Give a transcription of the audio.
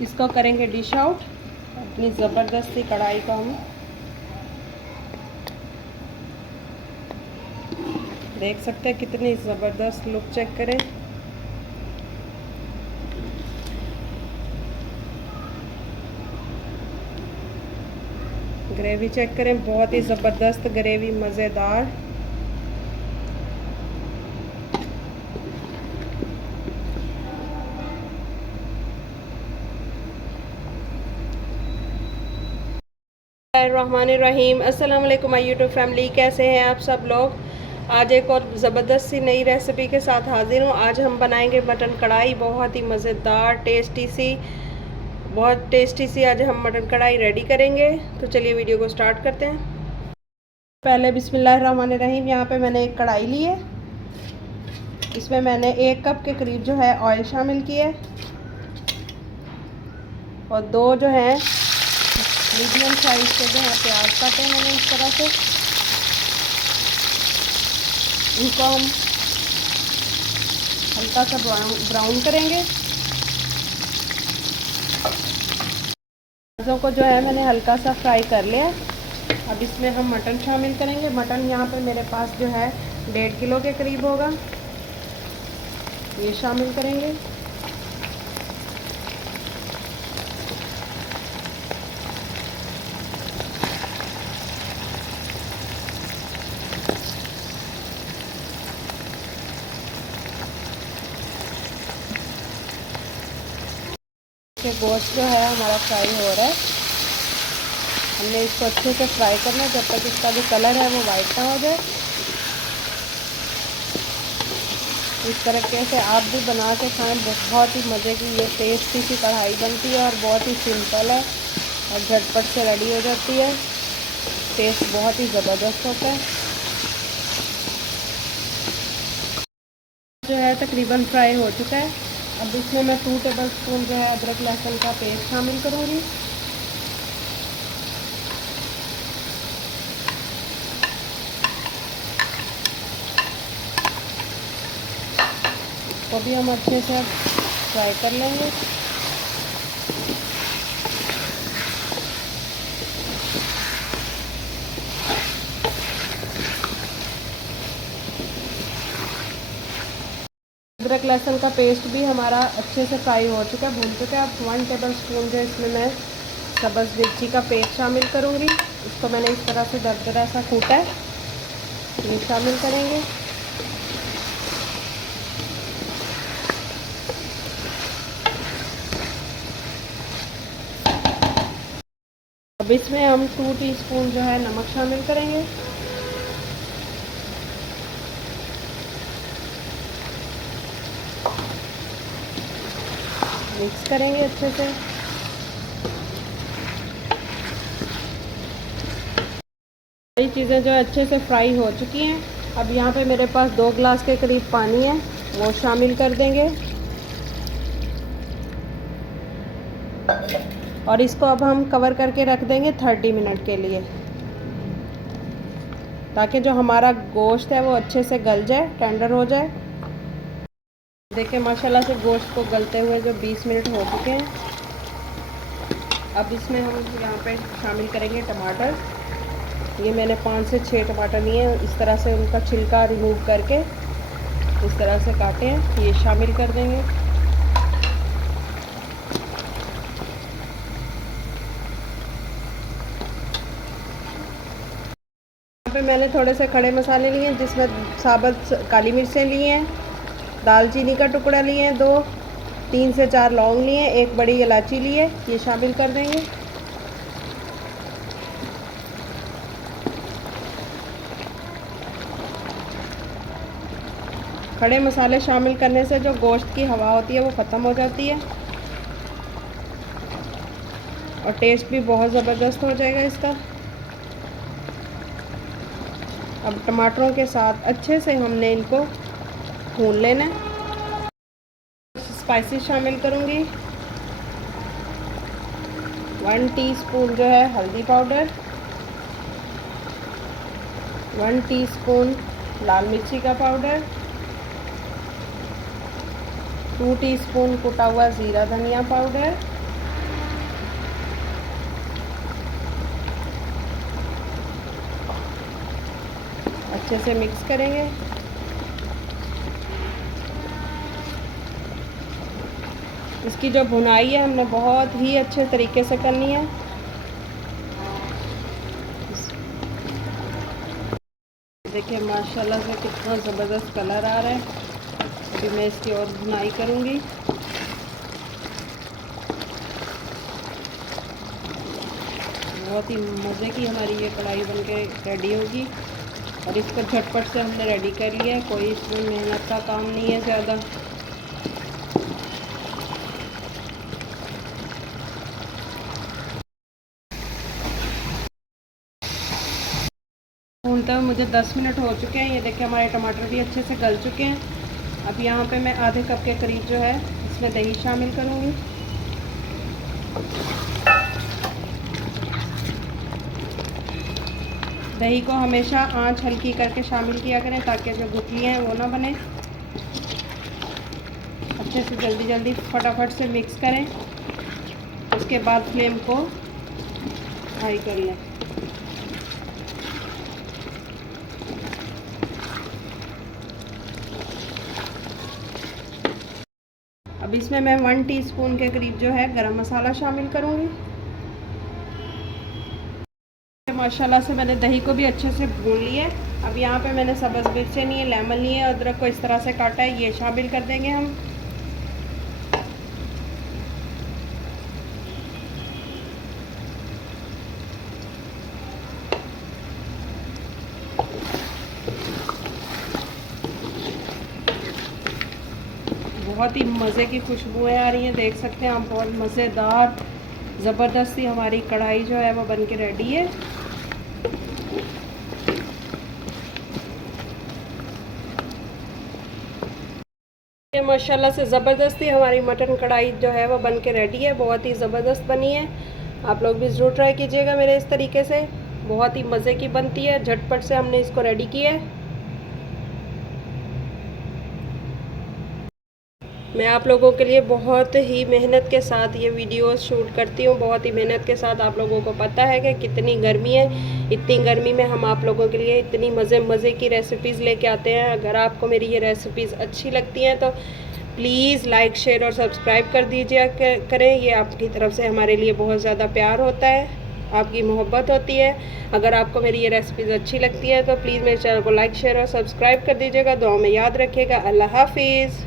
इसको करेंगे dish out. अपनी ज़बरदस्ती कढ़ाई को हम देख सकते हैं, कितनी ज़बरदस्त लुक चेक करें। ग्रेवी चेक करें, बहुत ही ज़बरदस्त ग्रेवी, मज़ेदार। रहमानिर्रहीम। अस्सलाम वालेकुम माय यूट्यूब फैमिली, कैसे हैं आप सब लोग। आज एक और ज़बरदस्त सी नई रेसिपी के साथ हाजिर हूँ। आज हम बनाएंगे मटन कढ़ाई, बहुत ही मज़ेदार बहुत टेस्टी सी आज हम मटन कढ़ाई रेडी करेंगे। तो चलिए वीडियो को स्टार्ट करते हैं। पहले बिस्मिल्लाहिर्रहमानिर्रहीम, यहाँ पे मैंने एक कढ़ाई ली है। इसमें मैंने 1 कप के करीब जो है ऑयल शामिल किया है और 2 जो है मीडियम साइज के जो है प्याज काटे हैं मैंने इस तरह से। इनको हम हल्का सा ब्राउन करेंगे। प्याज़ों को जो है मैंने हल्का सा फ्राई कर लिया। अब इसमें हम मटन शामिल करेंगे। मटन यहाँ पर मेरे पास जो है 1.5 किलो के करीब होगा, ये शामिल करेंगे। गोश्त जो है हमारा फ्राई हो रहा है। हमने इसको अच्छे से फ्राई करना है जब तक इसका जो कलर है वो वाइट ना हो जाए। इस तरीके से आप भी बना के खाएं, बहुत ही मज़े की ये टेस्टी सी कढ़ाई बनती है और बहुत ही सिंपल है और झटपट से रेडी हो जाती है। टेस्ट बहुत ही ज़बरदस्त होता है। जो है तकरीबन फ्राई हो चुका है। अब इसमें मैं 2 टेबलस्पून जो है अदरक लहसुन का पेस्ट शामिल करूँगी। इसको भी हम अच्छे से फ्राई कर लेंगे। अदरक लहसुन का पेस्ट भी हमारा अच्छे से फ्राई हो चुका है, भून चुका है। अब 1 टेबलस्पून जो इसमें मैं सब्ज़ मिर्ची का पेस्ट शामिल करूँगी। इसको मैंने इस तरह से दरदरा सा कूटा है, ये शामिल करेंगे। अब इसमें हम 2 टीस्पून जो है नमक शामिल करेंगे। मिक्स करेंगे अच्छे से। सारी चीज़ें जो अच्छे से फ्राई हो चुकी हैं। अब यहाँ पे मेरे पास 2 गिलास के करीब पानी है, वो शामिल कर देंगे और इसको अब हम कवर करके रख देंगे 30 मिनट के लिए, ताकि जो हमारा गोश्त है वो अच्छे से गल जाए, टेंडर हो जाए। देखिए माशाल्लाह से गोश्त को गलते हुए जो 20 मिनट हो चुके हैं। अब इसमें हम यहाँ पे शामिल करेंगे टमाटर। ये मैंने 5 से 6 टमाटर लिए हैं, इस तरह से उनका छिलका रिमूव करके इस तरह से काटे हैं, ये शामिल कर देंगे। यहाँ पे मैंने थोड़े से खड़े मसाले लिए हैं, जिसमें साबुत काली मिर्चें लिए हैं, दालचीनी का टुकड़ा लिए हैं 2, 3 से 4 लौंग लिए हैं, 1 बड़ी इलायची लिए, ये शामिल कर देंगे। खड़े मसाले शामिल करने से जो गोश्त की हवा होती है वो ख़त्म हो जाती है और टेस्ट भी बहुत ज़बरदस्त हो जाएगा इसका। अब टमाटरों के साथ अच्छे से हमने इनको भून लेना है। स्पाइसेस शामिल करूँगी। 1 टीस्पून जो है हल्दी पाउडर, 1 टीस्पून लाल मिर्ची का पाउडर, 2 टीस्पून कुटा हुआ ज़ीरा धनिया पाउडर, अच्छे से मिक्स करेंगे। इसकी जो भुनाई है हमने बहुत ही अच्छे तरीके से करनी है। देखिए माशाल्लाह से कितना ज़बरदस्त कलर आ रहा है। अभी मैं इसकी और भुनाई करूँगी। बहुत ही मज़े की हमारी ये कढ़ाई बनके रेडी होगी और इसको झटपट से हमने रेडी कर लिया है। कोई इसमें मेहनत का काम नहीं है ज़्यादा। भूनते हुए मुझे 10 मिनट हो चुके हैं। ये देखिए हमारे टमाटर भी अच्छे से गल चुके हैं। अब यहाँ पे मैं आधे कप के करीब जो है इसमें दही शामिल करूँगी। दही को हमेशा आंच हल्की करके शामिल किया करें ताकि जो गुठलियाँ हैं वो ना बने। अच्छे से जल्दी जल्दी फटाफट से मिक्स करें। उसके बाद फ्लेम को हाई कर लें। अब इसमें मैं 1 टीस्पून के करीब जो है गरम मसाला शामिल करूँगी। माशाल्लाह से मैंने दही को भी अच्छे से भून लिया है। अब यहाँ पे मैंने सब्ज़ मिर्चें ली है, लेमन लिए है, अदरक को इस तरह से काटा है, ये शामिल कर देंगे हम। बहुत ही मज़े की खुशबुएं आ रही हैं, देख सकते हैं आप। बहुत मज़ेदार ज़बरदस्त सी हमारी कढ़ाई जो है वो बन के रेडी है। ये माशाल्लाह से ज़बरदस्ती हमारी मटन कढ़ाई जो है वो बन के रेडी है। बहुत ही ज़बरदस्त बनी है। आप लोग भी ज़रूर ट्राई कीजिएगा मेरे इस तरीके से। बहुत ही मज़े की बनती है। झटपट से हमने इसको रेडी किया है। मैं आप लोगों के लिए बहुत ही मेहनत के साथ ये वीडियोस शूट करती हूँ। बहुत ही मेहनत के साथ। आप लोगों को पता है कि कितनी गर्मी है। इतनी गर्मी में हम आप लोगों के लिए इतनी मज़े की रेसिपीज़ लेके आते हैं। अगर आपको मेरी ये रेसिपीज़ अच्छी लगती हैं तो प्लीज़ लाइक शेयर और सब्सक्राइब कर दीजिए करें। ये आपकी तरफ से हमारे लिए बहुत ज़्यादा प्यार होता है, आपकी मोहब्बत होती है। अगर आपको मेरी ये रेसिपीज़ अच्छी लगती है तो प्लीज़ मेरे चैनल को लाइक शेयर और सब्सक्राइब कर दीजिएगा। दुआ में याद रखिएगा। अल्लाह हाफिज़।